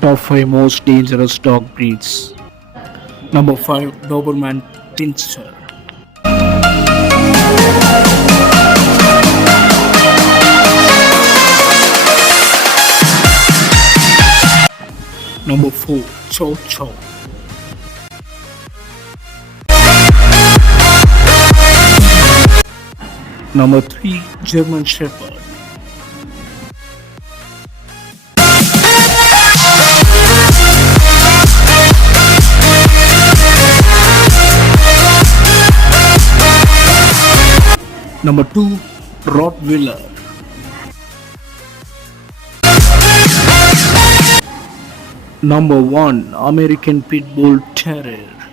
Top 5 most dangerous dog breeds. Number 5 Doberman Pinscher. Number 4 Chow Chow. Number 3 German Shepherd. Number 2 Rottweiler. Number 1 American Pit Bull Terrier.